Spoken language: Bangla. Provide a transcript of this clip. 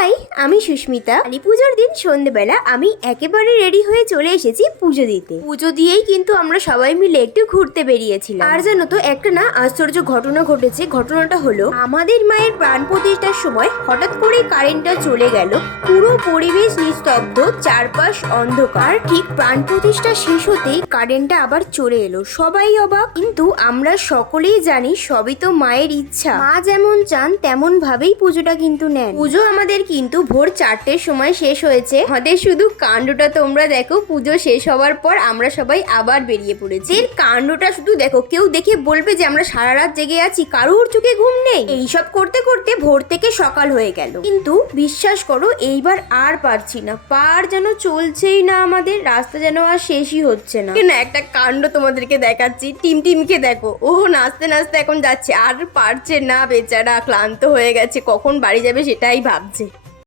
হাই, আমি সুস্মিতা। কালী পুজোর দিন সন্ধ্যেবেলা আমি একেবারে রেডি হয়ে চলে এসেছি পুজো দিতে। পুজো দিয়েই কিন্তু আমরা সবাই মিলে একটু ঘুরতে বেরিয়েছিলাম। আর জানো তো একটা না আশ্চর্য ঘটনা ঘটেছে। ঘটনাটা হলো আমাদের মায়ের প্রাণ প্রতিষ্ঠার সময় হঠাৎ করে কারেন্টটা চলে গেল। পুরো পরিবেশ নিস্তব্ধ, চারপাশ অন্ধকার। ঠিক প্রাণ প্রতিষ্ঠা শেষ হতেই কারেন্টটা আবার চলে এলো। সবাই অবাক, কিন্তু আমরা সকলেই জানি সবই তো মায়ের ইচ্ছা। মা যেমন চান তেমন ভাবেই পুজোটা কিন্তু নেন। পুজো আমাদের কিন্তু ভোর 4টের সময় শেষ হয়েছে। আমাদের শুধু কাণ্ডটা তোমরা দেখো। পুজো শেষ হওয়ার পর আমরা সবাই আবার বেরিয়ে পড়েছি। এর কাণ্ডটা শুধু দেখো, কেউ দেখে বলবে যে আমরা সারা রাত জেগে আছি, কারোর চোখে ঘুম নেই। এইসব করতে করতে ভোর থেকে সকাল হয়ে গেল। কিন্তু বিশ্বাস করো এইবার আর পারছি না, পার যেন চলছেই না। আমাদের রাস্তা যেন আর শেষই হচ্ছে না। না, একটা কাণ্ড তোমাদেরকে দেখাচ্ছি। টিমকে দেখো, ও নাচতে নাচতে এখন যাচ্ছে, আর পারছে না, বেচারা ক্লান্ত হয়ে গেছে, কখন বাড়ি যাবে সেটাই ভাবছে।